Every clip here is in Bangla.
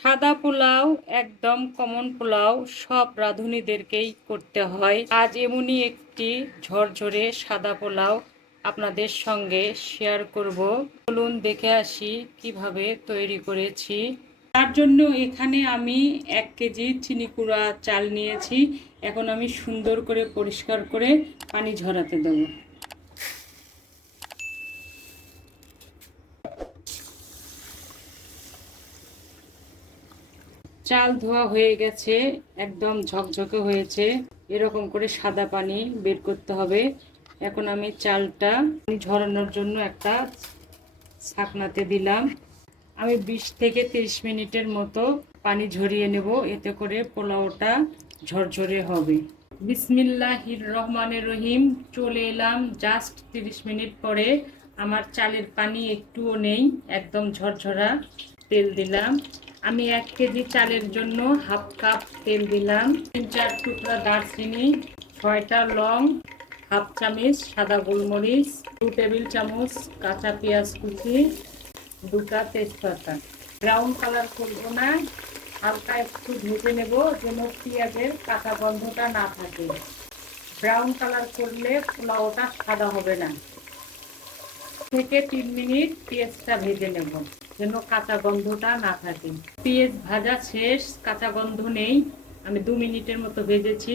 সাদা পোলাও একদম কমন পোলাও, সব রাঁধুনিদেরকেই করতে হয়। আজ এমনই একটি ঝরঝরে সাদা পোলাও আপনাদের সঙ্গে শেয়ার করব। চলুন দেখে আসি কিভাবে তৈরি করেছি। তার জন্য এখানে আমি 1 কেজি চিনি কুড়া চাল নিয়েছি। এখন আমি সুন্দর করে পরিষ্কার করে পানি ঝরাতে দেবো। চাল ধোয়া হয়ে গেছে, একদম ঝকঝকে হয়েছে। এরকম করে সাদা পানি বের করতে হবে। এখন আমি চালটা ঝরানোর জন্য একটা ছাঁকনাতে দিলাম। আমি 20 থেকে 30 মিনিটের মতো পানি ঝরিয়ে নেব, এতে করে পোলাওটা ঝরঝরে হবে। বিসমিল্লাহির রহমানির রহিম। চলে এলাম জাস্ট 30 মিনিট পরে। আমার চালের পানি একটুও নেই, একদম ঝরঝরা। তেল দিলাম। আমি 1 কেজি চালের জন্য হাফ কাপ তেল দিলাম। 3-4 টুকরা দারচিনি, 6টা লং, হাফ চামচ সাদা গোলমরিচ, 2 টেবিল চামচ কাঁচা পেঁয়াজ কুচি, 2টা তেজপাতা। ব্রাউন কালার করবো না, হালকা একটু ভেজে নেব যেন পেঁয়াজের কাঁচা গন্ধটা না থাকে। ব্রাউন কালার করলে পোলাওটা সাদা হবে না। 2 থেকে 3 মিনিট পেঁয়াজটা ভেজে নেব যেন কাঁচা গন্ধটা না থাকে। পেঁয়াজ ভাজা শেষ, কাঁচা গন্ধ নেই। আমি 2 মিনিটের মতো ভেজেছি।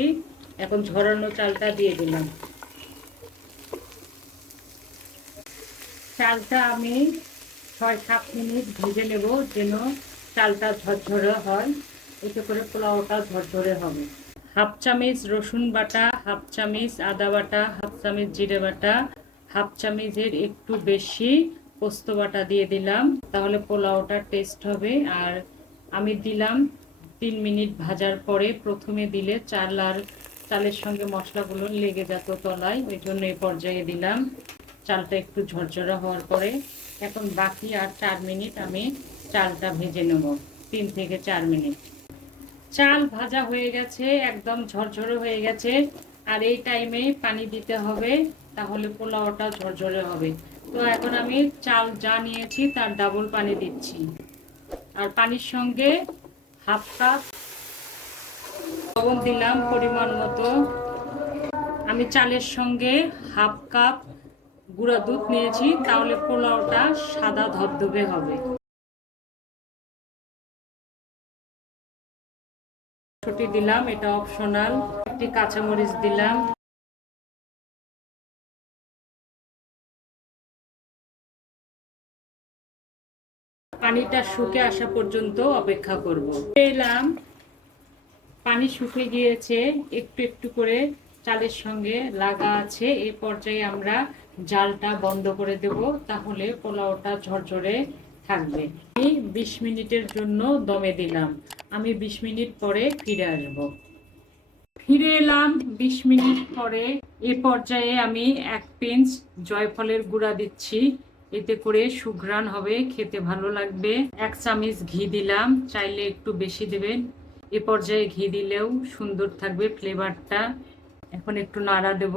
এখন ঝরানো চালটা দিয়ে দিলাম। চালটা আমি 6-7 মিনিট ভেজে নেব যেন চালটা ঝরঝরে হয়, এতে করে পোলাওটা ঝরঝরে হবে। হাফ চামচ রসুন বাটা, হাফ চামচ আদা বাটা, হাফ চামচ জিরে বাটা, হাফ চামচের একটু বেশি পোস্ত বাটা দিয়ে দিলাম, তাহলে পোলাওটা টেস্ট হবে। আর আমি দিলাম 3 মিনিট ভাজার পরে। প্রথমে দিলে চাল আর চালের সঙ্গে মশলাগুলো লেগে যেত তলায়, ওই জন্য এই পর্যায়ে দিলাম। চালটা একটু ঝরঝরা হওয়ার পরে এখন বাকি আর 4 মিনিট আমি চালটা ভেজে নেব, 3 থেকে 4 মিনিট। চাল ভাজা হয়ে গেছে, একদম ঝরঝরে হয়ে গেছে। আর এই টাইমে পানি দিতে হবে, তাহলে পোলাওটা ঝরঝরে হবে। তো এখন আমি চাল যা নিয়েছি তার ডাবল পানি দিচ্ছি। আর পানির সঙ্গে হাফ কাপ লবণ দিলাম পরিমাণ মতো। আমি চালের সঙ্গে হাফ কাপ গুঁড়া দুধ নিয়েছি, তাহলে পোলাওটা সাদা ধবধবে হবে। ছুটি দিলাম, এটা অপশনাল। একটি কাঁচামরিচ দিলাম। পানিটা শুকে আসা পর্যন্ত অপেক্ষা করব। এলাম, পানি শুকিয়ে গিয়েছে, একটু একটু করে চালের সঙ্গে লাগা আছে। এই পর্যায়ে আমরা জালটা বন্ধ করে দেব, তাহলে পোলাওটা ঝরঝরে থাকবে। আমি 20 মিনিটের জন্য দমে দিলাম। আমি 20 মিনিট পরে ফিরে আসব। ফিরে এলাম 20 মিনিট পরে। এ পর্যায়ে আমি 1 পিঞ্চ জয়ফলের গুঁড়া দিচ্ছি, এতে করে সুঘ্রাণ হবে, খেতে ভালো লাগবে। 1 চামচ ঘি দিলাম, চাইলে একটু বেশি দেবেন। এ পর্যায়ে ঘি দিলেও সুন্দর থাকবে ফ্লেভারটা। এখন একটু নাড়া দেব।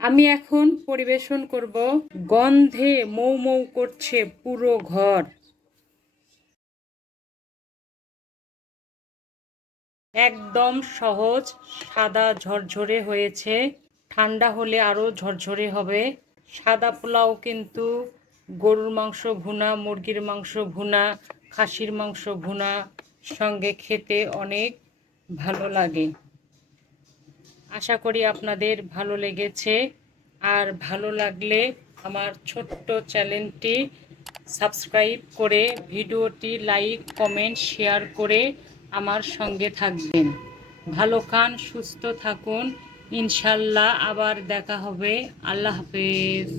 আমি এখন পরিবেশন করব। গন্ধে মৌ মৌ করছে পুরো ঘর। একদম সহজ, সাদা ঝরঝরে হয়েছে। ঠান্ডা হলে আরও ঝরঝরে হবে। সাদা পোলাও কিন্তু গরুর মাংস ভুনা, মুরগির মাংস ভুনা, খাসির মাংস ভুনা সঙ্গে খেতে অনেক ভালো লাগে। আশা করি আপনাদের ভালো লেগেছে। আর ভালো লাগলে আমার ছোট্ট চ্যানেলটি সাবস্ক্রাইব করে ভিডিওটি লাইক, কমেন্ট, শেয়ার করে আমার সঙ্গে থাকবেন। ভালো খান, সুস্থ থাকুন। ইনশাল্লাহ আবার দেখা হবে। আল্লাহ হাফেজ।